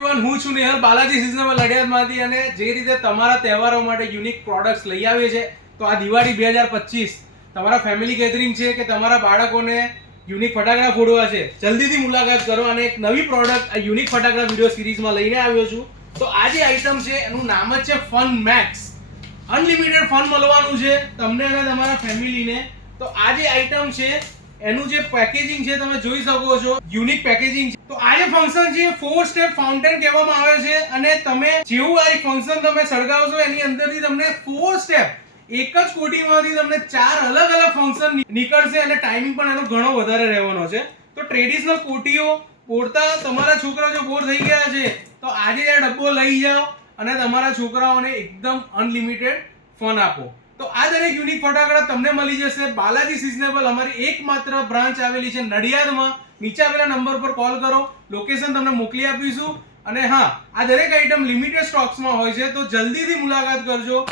હું છું નિહલ બાલાજી સિઝનેબલ નડિયાદમાંથી અને જે રીતે તમારા તહેવારો માટે યુનિક પ્રોડક્ટ્સ લઈ આવીએ છે તો આ દિવાળી 2025 તમારા ફેમિલી ગેધરિંગ છે કે તમારા બાળકોને યુનિક ફટાકડા ફોડવા છે, જલ્દીથી મુલાકાત કરો અને એક નવી પ્રોડક્ટ આ યુનિક ફટાકડા વિડિયો સિરીઝમાં લઈને આવ્યો છું. તો આ જે આઈટમ છે એનું નામ જ છે ફન મેક્સ. અનલિમિટેડ ફન મળવાનું છે તમને અને તમારા ફેમિલીને. તો આ જે આઈટમ છે એનું જે પેકેજિંગ છે તમે જોઈ શકો છો, યુનિક પેકેજિંગ છે. તો આ જે ફંક્શન છે 4 સ્ટેપ ફાઉન્ટેન કહેવામાં આવે છે અને તમે જેવું આ ફંક્શન તમે સળગાવશો એની અંદરથી તમને 4 સ્ટેપ એક જ કોટીમાંથી તમને 4 અલગ અલગ ફંક્શન નીકળશે અને ટાઈમિંગ પણ એનો ઘણો વધારે રહેવાનો છે. તો ટ્રેડિશનલ કોટીઓ પોરતા તમારા છોકરા જો બોર થઈ ગયા છે તો આજે આ ડબ્બો લઈ જાઓ અને તમારા છોકરાઓને એકદમ અનલિમિટેડ ફન આપો. તો આ દરેક યુનિક ફટાકડા તમને મળી જશે બાલાજી સિઝનેબલ. અમારી એકમાત્ર બ્રાન્ચ આવેલી છે નડિયાદમાં. નીચે આવેલા નંબર પર કોલ કરો, લોકેશન તમને મોકલી આપીશું. અને હા, આ દરેક આઈટમ લિમિટેડ સ્ટોક્સમાં હોય છે તો જલ્દીથી મુલાકાત કરજો.